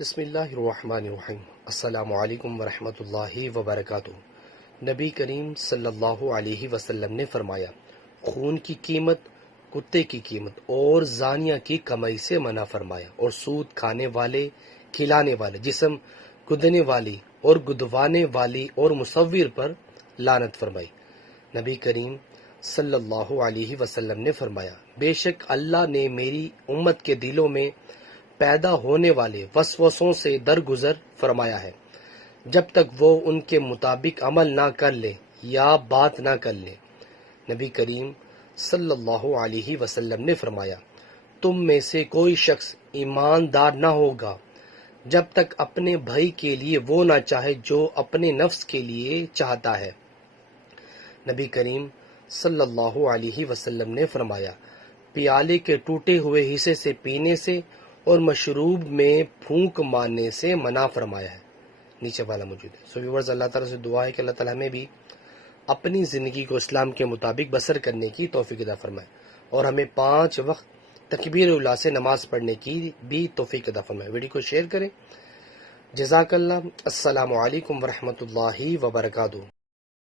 بسم اللہ الرحمن الرحیم۔ السلام علیکم ورحمۃ اللہ وبرکاتہ۔ نبی کریم صلی اللہ علیہ وسلم نے فرمایا، خون کی قیمت کتے کی قیمت اور زانیہ کی کمائی سے منع فرمایا، اور سود کھانے والے، کھلانے والے، جسم گدنے والی اور گدوانے والی اور مصور پر لعنت فرمائی۔ نبی کریم صلی اللہ علیہ وسلم نے فرمایا، بے شک اللہ نے میری امت کے دلوں میں پیدا ہونے والے وسوسوں سے درگزر فرمایا ہے، جب تک وہ ان کے مطابق عمل نہ کر لے یا بات نہ کر لے۔ نبی کریم صلی اللہ علیہ وسلم نے فرمایا، تم میں سے کوئی شخص ایماندار نہ ہوگا جب تک اپنے بھائی کے لیے وہ نہ چاہے جو اپنے نفس کے لیے چاہتا ہے۔ نبی کریم صلی اللہ علیہ وسلم نے فرمایا، پیالے کے ٹوٹے ہوئے حصے سے پینے سے اور مشروب میں پھونک مارنے سے منع فرمایا ہے۔ نیچے والا موجود ہے۔ سو ویورز، اللہ تعالیٰ سے دعا ہے کہ اللہ تعالیٰ ہمیں بھی اپنی زندگی کو اسلام کے مطابق بسر کرنے کی توفیق عطا فرمائے، اور ہمیں 5 وقت تکبیر اولیٰ سے نماز پڑھنے کی بھی توفیق عطا فرمائے۔ ویڈیو کو شیئر کریں۔ جزاک اللہ۔ السلام علیکم ورحمۃ اللہ وبرکاتہ۔